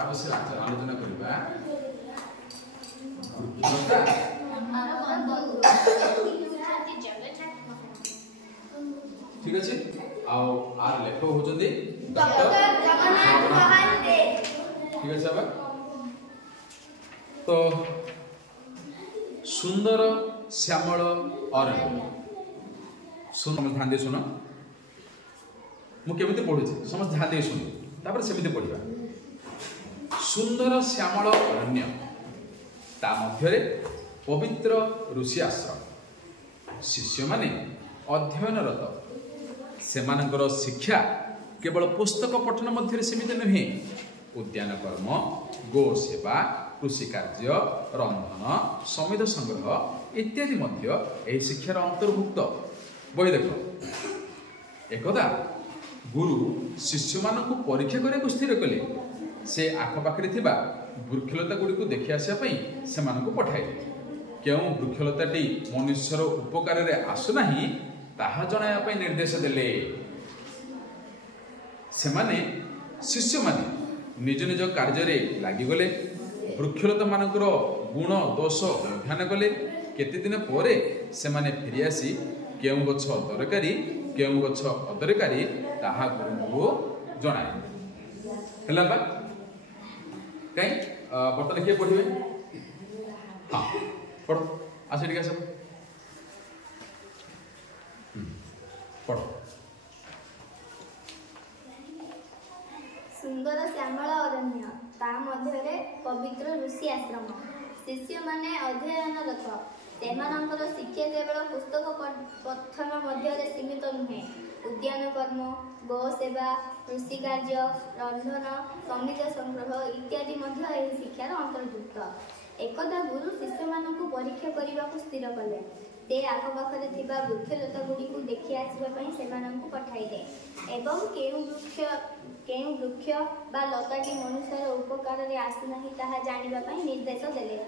ता विषय आलोचना करबा ठीक अच्छे आर लेखक होचंदी डॉक्टर जगन्नाथ महांते ठीक अच्छे अब तो सुंदर श्यामल अरण्य सुन ध्यान दे सुन मु केमिति पढुछि समस्त ध्यान दे सुन तापर सेमिति पढिबा सुंदर श्यामल अरण्य ता मध्यरे पवित्र ऋषि आश्रम शिष्य माने अध्ययनरत सेमानकर शिक्षा केवल पुस्तक पठन मध्य सीमित नुहे उद्यान कर्म गो सेवा कृषि कार्य रंधन समिध संग्रह इत्यादि मध्य एही शिक्षार अंतर्भुक्त बही देख एकदा गुरु शिष्य मानक परीक्षा करने को स्थिर कले से आखपाखे थिबा वृक्षलता गुड़ी को देखि आसिया पई सेमानक पठाइले केउ वृक्षलताटी मनुष्यर उपकार रे आसुनाही ताहा जणाया पई निर्देश देले सेमाने शिष्य माने निज निज कार्य रे लागि गले वृक्षलता मानकर गुण दोष अध्ययन कले केते दिन परे सेमाने फेरि आसी केउ गछ दरकारी केउ गछ अदरकारी ताहा गुरुको जणाए हला बा कहीं बर्तन किए पढ़े हाँ पढ़ आस ठीक सब पढ़ सुंदर श्यामल अरण्य ता मध्य पवित्र ऋषि आश्रम शिष्य माने अध्ययनरत सेमानंकर शिक्षा केवल पुस्तक पठन मध्य सीमित नुहे उद्यान कर्म गो सेवा कृषि कार्य रंधन समिध संग्रह इत्यादि मध्य एही शिक्षार अंतर्भुक्त एकदा गुरु शिष्य मानक परीक्षा करने को स्थिर कले ते आखपाखे थिबा वृक्षलता गुड़ी को देखि आसिबा पई सेमानंकु पठाइले एवं केउ वृक्ष बा लताटी मनुष्यर उपकार रे आसुनाही ताहा जानिबा पई निर्देश देले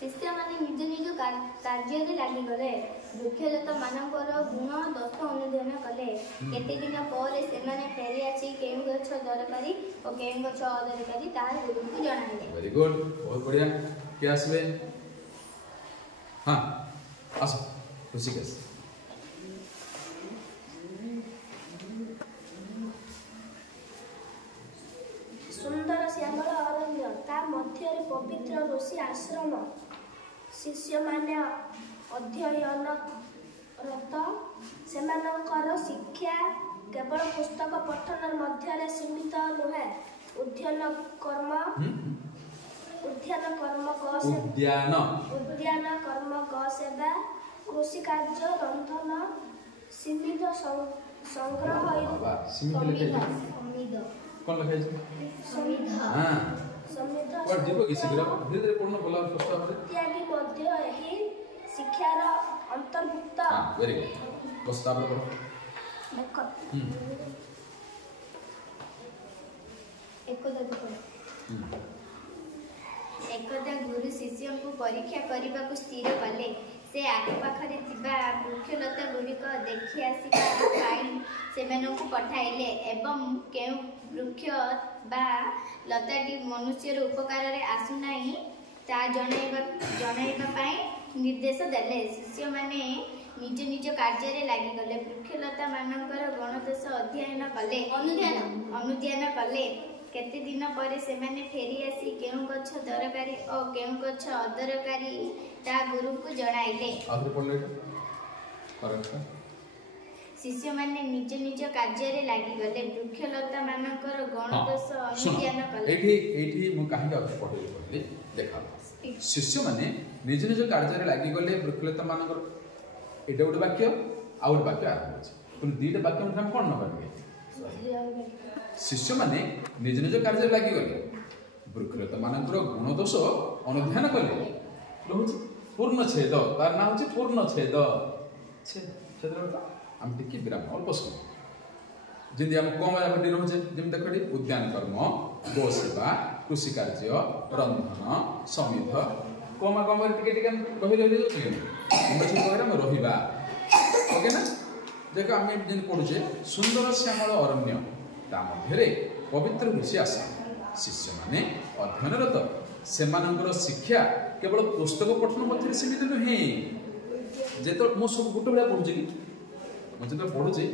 शिष्य माने निज निज कार्य रे लागि गले वृक्षलता मानकर गुण दोष अनुध्ययन कले केते दिन पर सेमाने फेरि आछि केउ गछ दरकारी और केउ गछ अदरकारी ताहा गुरु को जणाइले वेरी गुड बहुत बढ़िया के आसबे हां आसो ऋषिकेश सुंदर श्यामल अरण्य ता मध्य पवित्र ऋषि आश्रम शिष्य माने अध्ययनरत सेमानकर शिक्षा केवल पुस्तक पठन मध्य सीमित नुहे उद्यान कर्म ग सेवा कृषि कार्य रंधन सीमित संग्रह कौन लिखा है समिध हां पर जीव की शीघ्र धीरे धीरे पूर्ण बोला प्रस्ताव रे इत्यादि मध्य एही शिक्षार अंतर्भुक्त हां वेरी गुड प्रस्ताव रे देखो एकदा गुरु शिष्य को परीक्षा करने को स्थिर कले से आखपाखे थिबा वृक्षलता गुड़िक देखि आसिबा सेमानकु पठाइले एवं केउ वृक्ष बा लताटी मनुष्यर उपकार रे आसुनाही ता जणाइबा पई निर्देश देले शिष्य माने निज निज कार्य रे लागि गले वृक्षलता मानकर गणदोष अध्ययन कले अनुध्यान कले केते दिन पर सेमाने फेरि आसी केउ गछ दरकारी और केउ गछ अदरकारी ता गुरु को जणाइले आधे पढले करेक्ट शिष्य माने निज निज कार्य रे लागि गले वृक्षलता मानकर गणदोष अनुध्यान कले एठी मु काहे का पढले पढले देखा शिष्य माने निज निज कार्य रे लागि गले वृक्षलता मानकर एटा उड वाक्य आउट वाक्य आरंभ अछि तुम दीटा वाक्य हम कोन न बाके शिष्य माने निज निज कार्य लागि गले वृक्षलता मानकर गुण दोष अनुध्यान कले रहउछि पूर्ण छेद तार नाम होछि पूर्ण छेद छेद हम टिके विराम अल्प समय जिंदी हम कम आबडी रहउछि जिम देखडी उद्यान कर्म गो सेवा कृषि कार्य रंधन समिध कम टिके टिके कहि रहली जोछि हम छि प्रोग्राम रहिबा ओके ना देखो हम जिन पढुछे सुंदर श्यामल अरण्य ता मध्यरे पवित्र ऋषि आश्रम शिष्य माने अध्ययनरत सेमानंकर शिक्षा केवल पुस्तक पठन मध्य सीमित नुहे जे तो मो सब गोटे बेला पढ़ुचे कि मुझे तो पढ़ुचे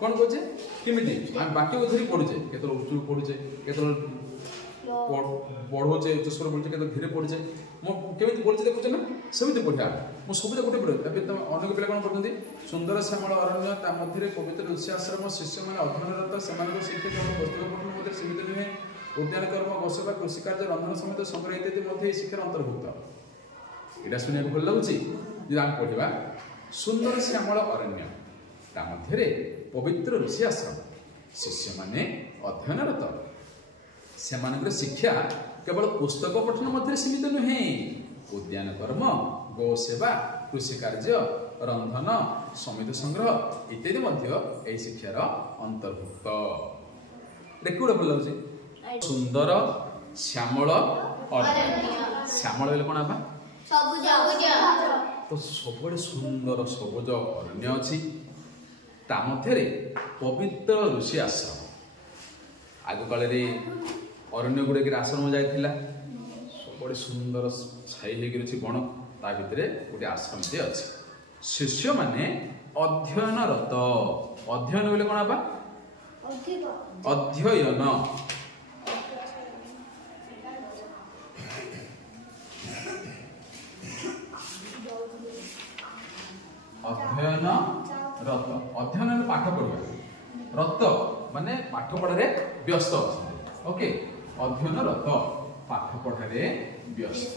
कौन कहे केमिति आम बाक्य धरी पढ़ुचे केतल उच्च पढ़ुचे केतल पढ़ुचे उच्चस्वर पढ़ुचे केतल धीरे पढ़ुचे मो केमिति पढ़ुचे देखुचे ना सेमिति पढ़िया मो सब गोटे पढ़े तबे तुम अनेक पिला कौन पढ़ुते सुंदर श्यामल अरण्य ता मध्य पवित्र ऋषि आश्रम शिष्य माने अध्ययनरत सेमानक शिक्षा केवल पुस्तक पठन मध्य सीमित नुहे उद्यान कर्म गोसेवा कृषि कार्य रंधन समेत संग्रह इत्यादि मध्य शिक्षार अंतर्भुक्त यहाँ शुणा भल लगुच जो आम पढ़ा सुंदर श्यामल अरण्य ता मध्य पवित्र ऋषि आश्रम शिष्य माने अध्ययनरत सेमानकर शिक्षा केवल पुस्तक पठन मध्य सीमित नुहे उद्यान कर्म गोसेवा कृषि कार्य रंधन समिति संग्रह इत्यादि मध्य यही शिक्षार अंतर्भुक्त देखो भल लगुच सुंदर श्यामल अरण्य श्यामल बोले कौन आपा तो सब सुंदर सबुज अरण्य अच्छी ता मध्य पवित्र ऋषि आश्रम आग काल अरण्य गुड़े आश्रम जाइला सब सुंदर छाई होगी बण ता भितर गोटे आश्रम टे अच्छे शिष्य माने अध्ययनरत अध्ययन बोले कौन आपा अध्ययन अध्ययन रत अध्ययन पाठ पढ़ा रत माने पाठ पढ़ारे व्यस्त अच्छे ओके अध्ययन रत पाठ पढ़ारे व्यस्त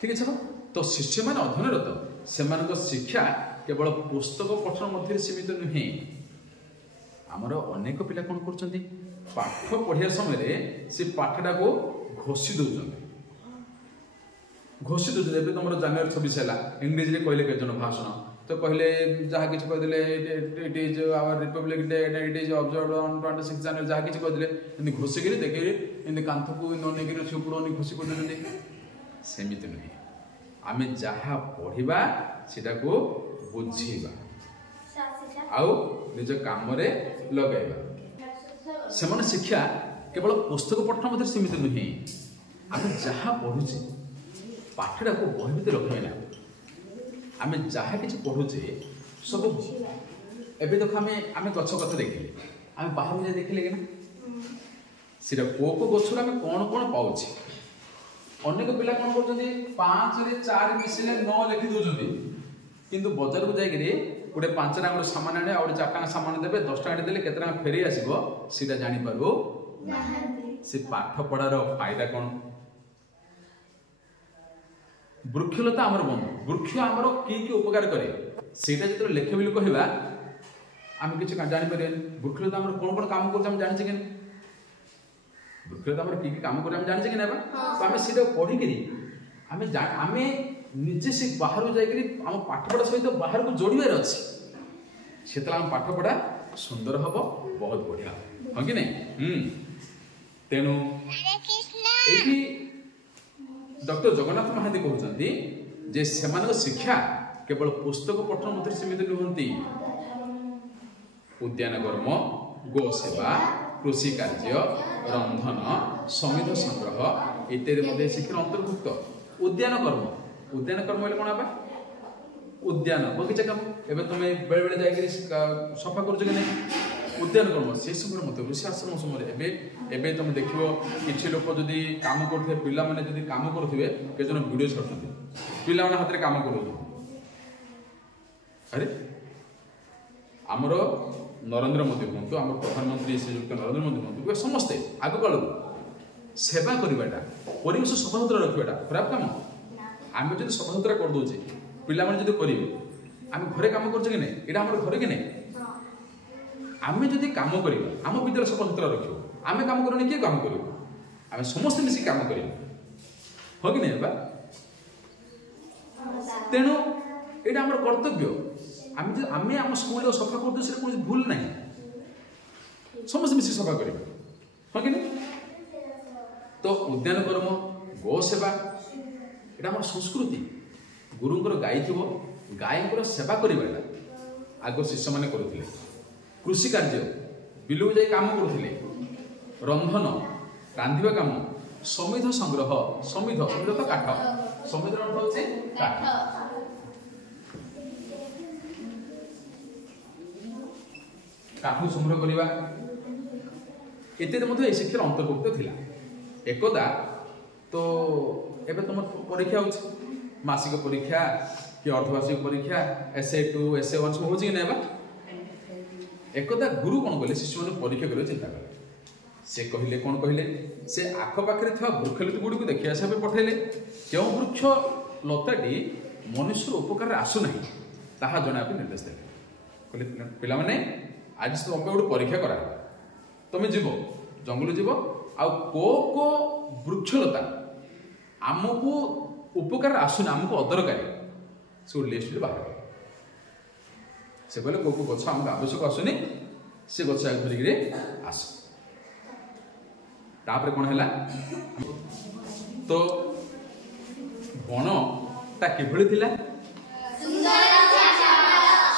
ठीक है तो शिष्य माने अध्ययन रत सेमानक शिक्षा केवल पुस्तक पठन मध्य सीमित नुहे आमर अनेक पिला कौन कर पाठ पढ़िया समय से पाठटा को घोषी दौरान घोषी दौर तुम जनवरी 26 है इंग्रेजी में कहले केत भाषण तो कहले जहाँ किसी कहते it is our republic day it is observed on 26 January जहाँ किसी कहते घोषिक देखिए इनके कांथ को ननेक छुपड़ घोषी कर सेमिति नुहे आम जहाँ पढ़ा सीटा को बुझा आउ निज काम लगेगा से शिक्षा केवल पुस्तक पठन मध्य सीमित नुहे आम जहाँ पढ़ुचे पाठटा को बही भर रखे ना आम जहाँ कि पढ़ुचे सब एवं देख आम गछ कथा देखिले आम बाहर जाए देखिले कि ना सीटा को गचर आम कौन कौन पाचे अनेक पिला कौन कर 5 रे 4 मिसले 9 लिखि दौरान किंतु बजार को जाकि गोटे 5 टाँग सामान आने और 4 टाँग सामान देवे 10 टाँग देले केते टाँग फेरी आसीबो सीटा जानि पारबो से पाठ पढ़ार फायदा कौन वृक्षलता आमर बंधु वृक्ष आमर कि उपकार करे सेटा जो लेखे बोली कहवा आम कि जापर वृक्षलता आम कौन कौन काम कर जाने कि वृक्षलता आम कि काम कर जाने कि ना तो आम से पढ़ी आम निजे से बाहर जाकि आम पाठपढ़ा सहित बाहर को जोड़बार अच्छे से आम पाठपढ़ा सुंदर हम बहुत बढ़िया हाँ कि नहीं तेणु ये डॉक्टर जगन्नाथ महांती कहते जे सेमानक शिक्षा केवल पुस्तक पठन मध्य सीमित नुहति उद्यान कर्म गोसेवा कृषि कार्य रंधन समिध संग्रह इत्यादि मध्य शिक्षार अंतर्भुक्त उद्यान कर्म बोले कौन आपा उद्यान बगीचा काम एवं तुम बेले बेले जाकि सफा कर उद्यान कर्म से समय मत ऋषि आश्रम समय एवं तुम देख कि लोक जदि कम करुवे पिला माने कम करुवे केजन वीडियो छाड़ते पिला हाथ में कम कर अरे आमर नरेंद्र मोदी हूँ आम प्रधानमंत्री श्रीजुक्त नरेंद्र मोदी हूँ समस्ते आग काल सेवा करवाटा परिवेश सफासुतरा रखा खराब काम आम जो सफासुतरा करदे पिला जो करेंगे आम घरे कम कर यहाँ घर कि नहीं आम जदि कम कर आम विद्यालय सफासुतरा रख आम कम कर किए कम कर आम समस्त मिसिक कम कर हाँ कि नहीं तेणु यहाँ आम कर्तव्य आम आम स्कूल सफा कर कौन भूल ना समस्त मिसिक सफा कर हाँ कि नहीं तो उद्यान कर्म गो सेवा यहाँ आम संस्कृति गुरुंर गाई थी गायकर सेवा करवाटा आग शिष्य मैंने करुले कृषि कार्य बिलू जाई काम करुथिले रंधन रांधिबा काम समिध संग्रह समिध समिध तो काठ समिध अर्थ होचे काठ काठ संग्रह करवा एते मध्य ए शिक्षार अंतर्भुक्त थिला एकदा तो एबे तुम परीक्षा होछ मासिक परीक्षा कि अर्धवार्षिक परीक्षा SA2 SA1 सब होछि कि नै बा एकदा गुरु कोन कहले शिशु मन परीक्षा करे चिंता करे से कहले कोन कहले से आख पाखरे था वृक्षलता गुडी को देखिया सब पठेले केउ वृक्ष लताटी मनुष्य उपकार आसु नहीं ताहा जणा पे निर्देश देले कहले पिला माने आज तो अपे गुडी परीक्षा करा तमे जीवो जंगल जीवो आ को वृक्षलता आमको उपकार आसु ना आमको अदरकारी सो लिस्ट बाहर से कहले को गछ हमको आवश्यक आसुनी से गछ धरिक रे आस तापर कोन हैला तो बण ता किभଳି थिला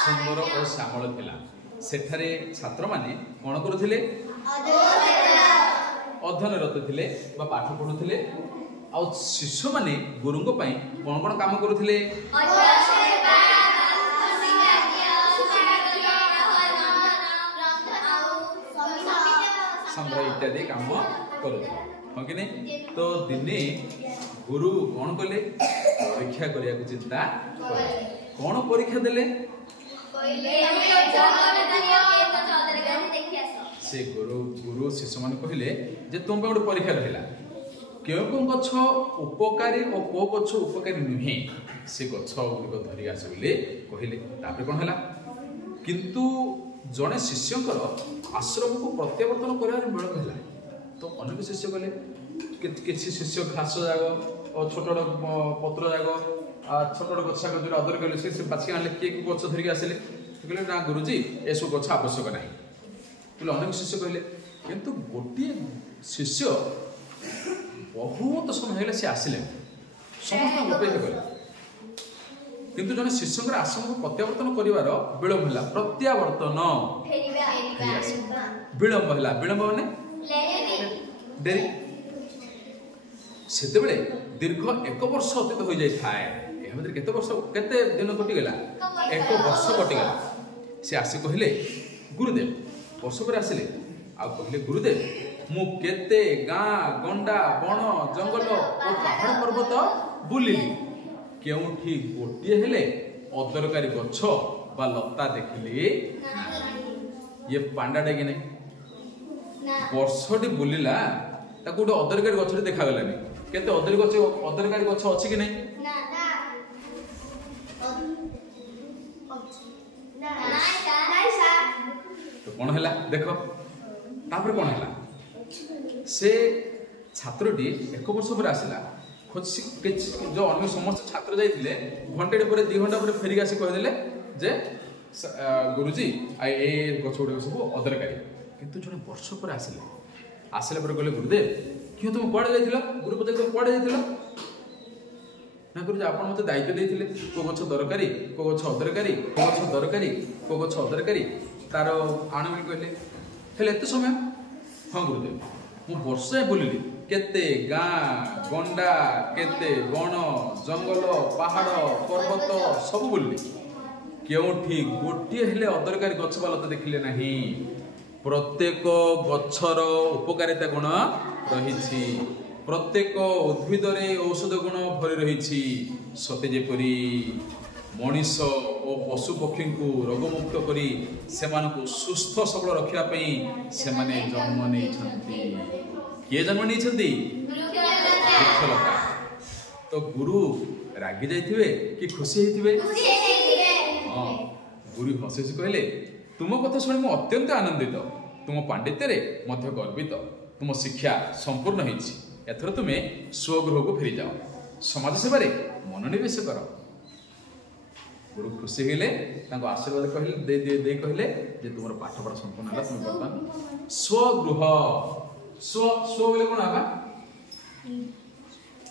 सुंदर और श्यामल थिला सेठारे छात्र माने कोन करूथिले अध्ययनरत थिले बा पाठ पढुथिले आ शिष्य माने गुरुंग पई कोन कोन काम करूथिले संग्रह इत्यादि काम करूथिले हां कि नहीं तो दिने गुरु कोन कले परीक्षा करिया को चिंता करे कोन परीक्षा देले से गुरु शिष्य मान कहले जे तुम गोटे परीक्षा रहिला केउ गछ उपकारी और को गछ उपकारी नुहे से गछ गुडी धरि आस बोले कहले तापर कोन हला किंतु जने शिष्यकर आश्रम को प्रत्यावर्तन करार बेल कहला तो अनेक शिष्य गले किसी शिष्य घास जाग और छोट पत्र जाग छोट गछ जो आदर कले से बाछी आनले के गछ धरिक आसिले कहले ना गुरुजी एसो गछ आवश्यक नहीं बोले अनेक शिष्य कहले किंतु गोटे शिष्य बहुत समय है आसिले समस्त अपेक्षा कले किंतु जने शिष्य आश्रम को प्रत्यावर्तन करिवार विलंब होला प्रत्यावर्तन विलंब होला विलंब माने डेरी सेते बेले दीर्घ 1 वर्ष अतीत हो जाय थाए ए मतलब केते वर्ष केते दिन कटि गेला 1 वर्ष कटि गेला से आसी कहले गुरुदेव वर्ष पर आसिले आ कहले गुरुदेव मु केते गां गंडा बण जंगल और पहाड़ पर्वत बुलिली केउठी गोटिए हेले अदरकारी गछ बा लता देखिली ये पांडा डे कि नहीं वर्षटी बुलिला ता गोटे अदरकारी गछटी देखा गलानी केते अदरकारी गछ अछि कि नहीं तो कोन हला देखो तापर कोन हला से छात्रटी 1 वर्ष पर आसिला जो अन्य समस्त छात्र जाइए घंटे पर 2 घंटा पर फेरिक आसी कहदेले जे गुरुजी ए गछ गुड़ सब अदरकारी किंतु जो वर्ष पर आसिले पर कहले गुरुदेव क्यों तुम कड़े जाइल गुरु पचार तुम कड़े जाइल ना गुरुजी आप मत दायित्व देते को गछ दरकारी को गछ अदरकारी को गछ दरकारी को गछ अदरकारी तार आणमी कहले हेले एत समय हाँ गुरुदेव मु वर्ष बुलिली केते गां गंडा केते बण जंगल पहाड़ पर्वत सब बुलिली केउठी गोटिए हेले अदरकारी गछ बालता देखिले नहीं प्रत्येक गछर उपकारिता गुण रही प्रत्येक उद्भिद औषध गुण भरी रही सते जेपरी मनीष और पशु पक्षी को रोगमुक्त करी सेमानकु सुस्थ सबल रखिया पई सेमाने जन्म नहीं किए जन्म नहीं वृक्षलता तो गुरु रागी जाइथिबे कि खुशी होइथिबे हाँ गुरु हसी हसी कहले तुम कथा शुणी मु अत्यंत आनंदित तुम पांडित्य मध्य गर्वित तुम शिक्षा संपूर्ण होइछि एथर तुमे स्वगृह को फेरी जाओ समाज सेवा मनोनिवेश कर गुरु खुशी हेले आशीर्वाद कहले दे कहले जे तुम पाठ पढ़ा संपूर्ण है तुम बर्तमान स्वगृह स्व बोले कौन आगा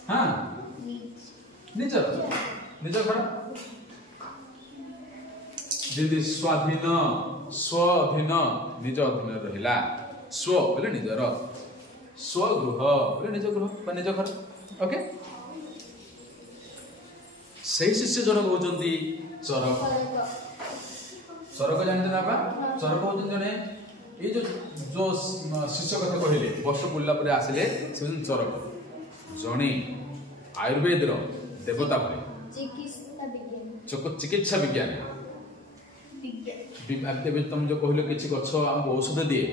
हाँ निजर घर दीदी स्वाधीन स्वाधीन निज अधीन रहिला स्व बोले निजर स्वगृह बोले निज गृह बा निज घर ओके सही शिष्य जनक होचंती चरक चरक जानते ना बा चरक होचंती जने ये जो शिष्य कथा कहले वर्ष पुल्ला पर आसिले से चरक जने आयुर्वेद रो देवता भले चिकित्सा विज्ञान तुम जो कहल कि गछ आमको औषध दिए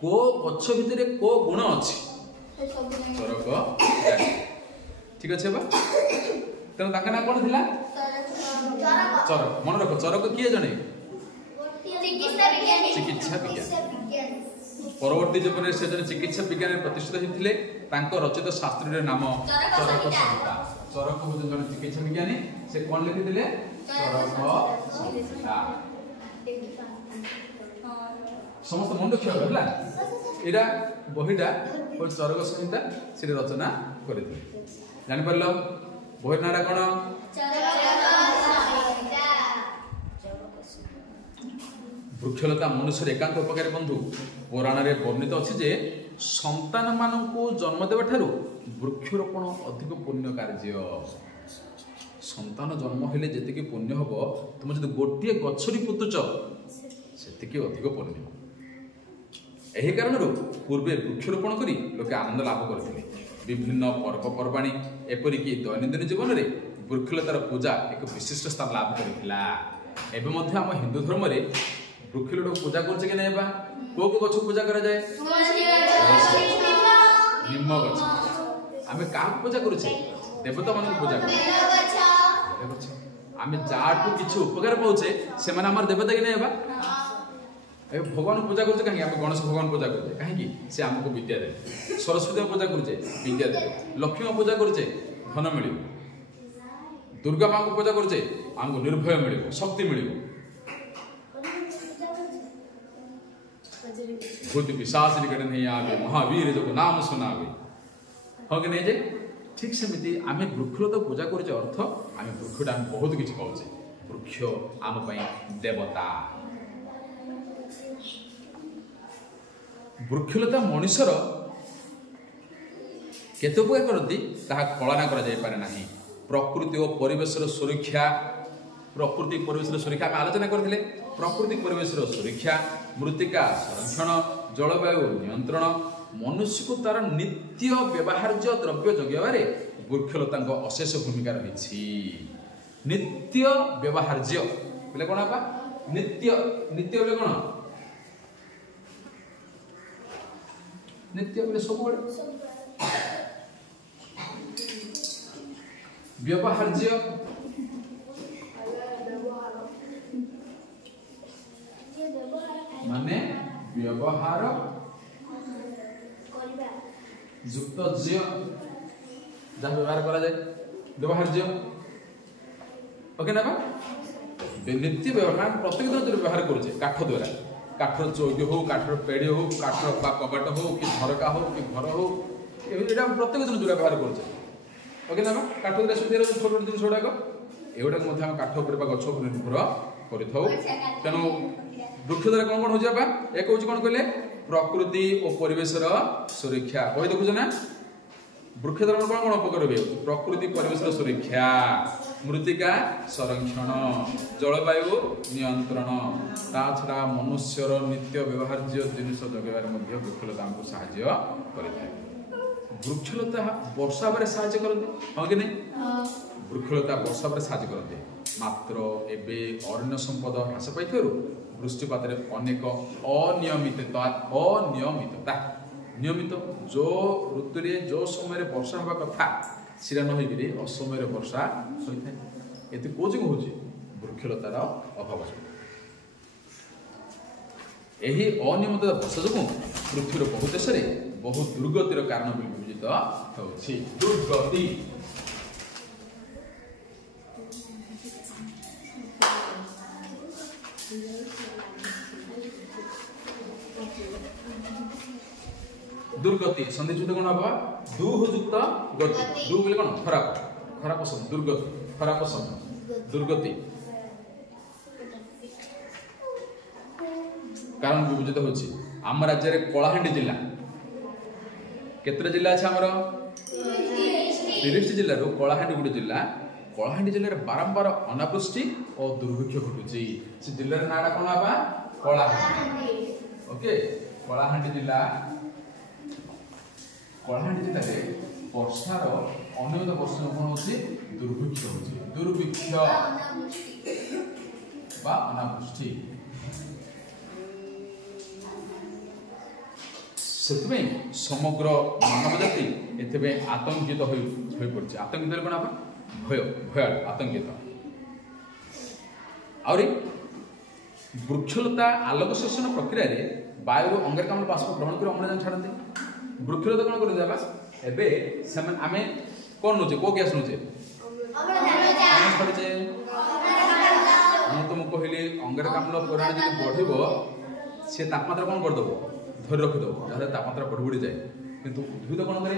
को गछ भितर को गुण अच्छी चरक ठीक अच्छे बा तेणु तांका ना कौन थिला चरक मन रख चरक किए जने चिकित्सा विज्ञान परवर्ती जीवन से जने चिकित्सा विज्ञान प्रतिष्ठित होते तांको रचित शास्त्री नाम चरक संहिता चरक होते जने चिकित्सा विज्ञानी से कौन लिखिथिले चरक संहिता समस्त मन रखिया होला एटा बहिटा ओ चरक संहिता से रचना करथिले जानि परलो बहि नाडा कोन वृक्षलता मनुष्य एकांत उपकारी बंधु पुराण रे वर्णित अछि जे संतान मानकु जन्म देबा ठारू वृक्षरोपण अधिक पुण्य कार्य संतान जन्म हेले जेतिकी पुण्य हबो तुम जदि गोटिए गछरी पुतुच सेतिकी अधिक पुण्य एही कारणरू पूर्वे वृक्षरोपण करी लोके आनंद लाभ करथिले विभिन्न पर्वपर्वाणी एपरिकी दैनंदिन जीवन रे वृक्षलतार पूजा एक विशिष्ट स्थान लाभ करथिला एबे मध्य हम हिंदू धर्म रे वृक्षलता पूजा करछे कि नै बा को गछ पूजा करा जाय निम्म गछ आमे का पूजा करूछे देवता मन पूजा करू आमे जाटू किछु उपकार पाउछे से माने हमर देवता कि नै बा ए भगवान पूजा करछे काहे आमे गणेश भगवान पूजा करछे काहे कि से हमको विद्या दे सरस्वती पूजा करछे विद्या दे लक्ष्मी पूजा करछे धन मिलिबो दुर्गा मां को पूजा करछे हमको निर्भय मिलिबो शक्ति मिलिबो भूत पिशाच निकट नहीं आवे महावीर जो नाम सुनावे हो कि नहीं जे ठीक सेमिति आमे वृक्षलता पूजा करछे अर्थ आमे वृक्षटा हम बहुत किछि पाउछे वृक्ष आम पई देवता वृक्षलता मनुष्यर केते उपकार करती ताहा कल्पना करा जाय पारे नाही प्रकृति और परिवेशर सुरक्षा प्रकृति परिवेशर सुरक्षा आम आलोचना करथिले प्रकृति परिवेशर सुरक्षा मृत्तिका संरक्षण जलवायु नियंत्रण मनुष्य को तार नित्य व्यवहार्य द्रव्य जगेबारे वृक्षलता अशेष भूमिका रही नित्य व्यवहार्य बोले कौन आपा नित्य नित्य बोले कौन नित्य बोले सब व्यवहार्य माने व्यवहार युक्त ज्य जहाँ व्यवहार करा जाए व्यवहार्य ओके ना बा नित्य व्यवहार प्रत्येक दिन जो व्यवहार करुचे काठ द्वारा काठर चौकी हो काठर पेड़ी हो काठर कबाट हो कि झरका हो कि घर हो यहाँ प्रत्येक दिन जो व्यवहार करुचे ओके ना बा काठ द्वारा सुविधा छोट छोट जिन गुड़ाक एगुड़ा काठ उपर गछ निर्भर कर तेणु वृक्ष द्वारा कौन कौन हो एक हूँ कौन कहले प्रकृति और परिवेशर सुरक्षा कही देखुच ना वृक्ष द्वारा कौन कौन उपकार हुए प्रकृति परिवेशर सुरक्षा मृत्तिका संरक्षण जलवायु नियंत्रण ता छड़ा मनुष्यर नित्य व्यवहार्य जिनिस जगेबार वृक्षलता आमको साहाय्य करें वृक्षलता वर्षा बारे साहाय्य करते हाँ कि नहीं वृक्षलता वर्षा बारे साहाय्य करते मात्र एबे अरण्य संपद ह्रास पाई वृष्टिपात अनेक अनियमितता नियमित जो ऋतु जो समय वर्षा हवा कथा सीरा न होगी असमय वर्षा होता है ये कौ जो हूँ वृक्षलतार अभाव यही अनियमितता वर्षा जो पृथ्वीर बहु देश में बहुत दुर्गतिर कारण विवेचित होछि दुर्गति दुर्गति संधि युक्त कौन हवा दुहुयुक्त गति दु बोले कौन खराब खराब शब्द दुर्गति खराब शब्द दुर्गति कारण विभजित होछि आम राज्य रे कलाहांडी जिला केतरे जिला अछि हमर 30 जिल्ला रो कलाहांडी गुडी जिला कलाहांडी जिल्ला रे बारंबार अनावृष्टि और दुर्भिक्ष घटुछि से जिल्ला रे नाडा कोन आबा कलाहांडी ओके कलाहांडी जिला रे वर्षार अनियमित वर्षा कोन होछि दुर्भिक्ष होछि दुर्भिक्ष बा अनावृष्टि सेतबे समग्र मानव जाति एतबे आतंकित होई पड़छि आतंकित कोन आबा भय भय आतंकित आउरी वृक्षलता आलोक शोषण प्रक्रिया रे वायु अंगारकाम्ल बाष्प ग्रहण कर अम्लजान छाड़ते वृक्षलता कोन कर जाबा एबे समान आमे कोन नोचे को गैस नोचे अम्लजान छाड़चे तुम कहले अंगारकाम्ल परिमाण जदि बढ़िबो से तापमात्रा कोन कर दबो धरि रखि दबो जहा तापमात्रा बढ़ बढ़ी जाए किंतु उद्भिद कोन करे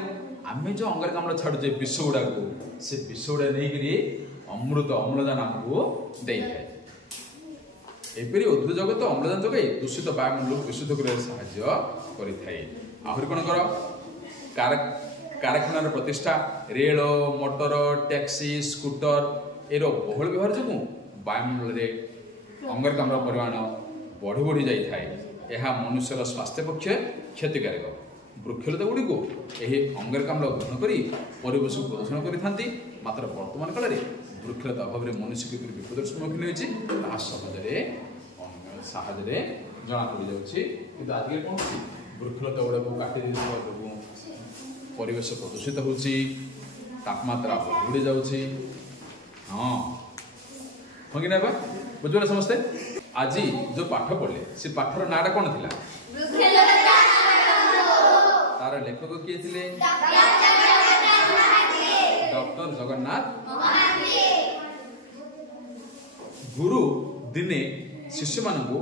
आमे जो अंगारकाम्ल छाड़ुचे विष गुडा को से विष गुडा नै करी अमृत अम्लजान हमको देई थाए एपरी उद्भिद जगत अम्लजान जगै दूषित वायुमंडल विशुद्ध करने साहाय्य करिथाए आहुरी कोन कर कारखानार प्रतिष्ठा rail motor taxi scooter arrow बहुल व्यवहार जो वायुमंडल रे अंगारकाम्ल परिमाण बढ़ी बढ़ी जाई थाए यह मनुष्यर स्वास्थ्य पक्ष क्षतिकारक वृक्षलता गुड़ी को यही अंगारकाम्ल ग्रहण कर परिवेश को प्रदूषण करथांती मात्र वर्तमान काल में वृक्षलता अभाव में मनुष्य किपरि विपदर सम्मुखीन होइछि ताहा सहजरे जना पड़ जाउछि किंतु आगे कोन वृक्षलता गुड़ा को काटि देबा जो परिवेश प्रदूषित होछि तापमात्रा बढ़ी जाउछि हां कि ना बुझले समस्ते आज जो पाठ पढ़ले से पाठर नाडा कोन थिला तार लेखक किए थिले डॉक्टर जगन्नाथ गुरु दिने शिष्य मानू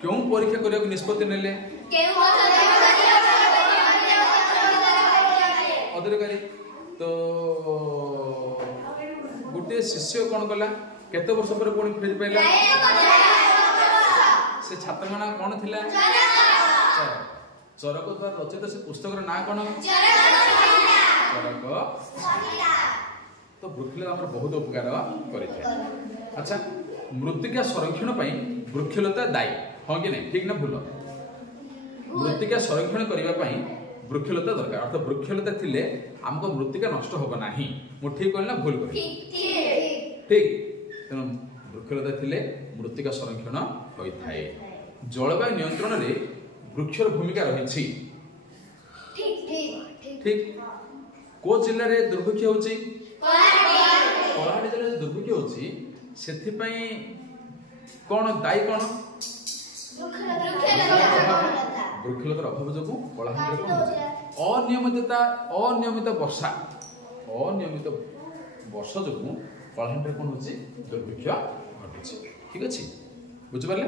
क्यों परीक्षा करने को निष्पत्ति नेले अदरकारी तो गोटे शिष्य कौन कला केते वर्ष पर कोन फेज पाइला से छात्र माना कोन थिला चरक द्वारा रचित से पुस्तक ना कोन चरक तो वृक्षलता हमर बहुत उपकार करिथे अच्छा मृत्तिका संरक्षण पई वृक्षलता दायी हां कि नहीं ठीक ना भूल मृत्तिका संरक्षण करबा पई वृक्षलता दरकार अर्थ वृक्षलता थिले हमको मृत्तिका नष्ट होबा नाही मु ठीक कहली ना भूल कहली ठीक तेणु वृक्षलता थिले मृत्तिका संरक्षण होई थाए जलवायु नियंत्रण रे वृक्षर भूमिका रही ठीक को जिल्ला रे दुर्भिक्ष होची कलाहांडी जिल्ला रे दुर्भिक्ष होची सेथि पई कोन दायी कोन वृक्षलतार अभाव जो कलाहांडी रे कोन होची अनियमित वर्षा जो कलाहांडी रे कोन होची दुर्भिक्ष घटुची ठीक अछि बुझि पारले।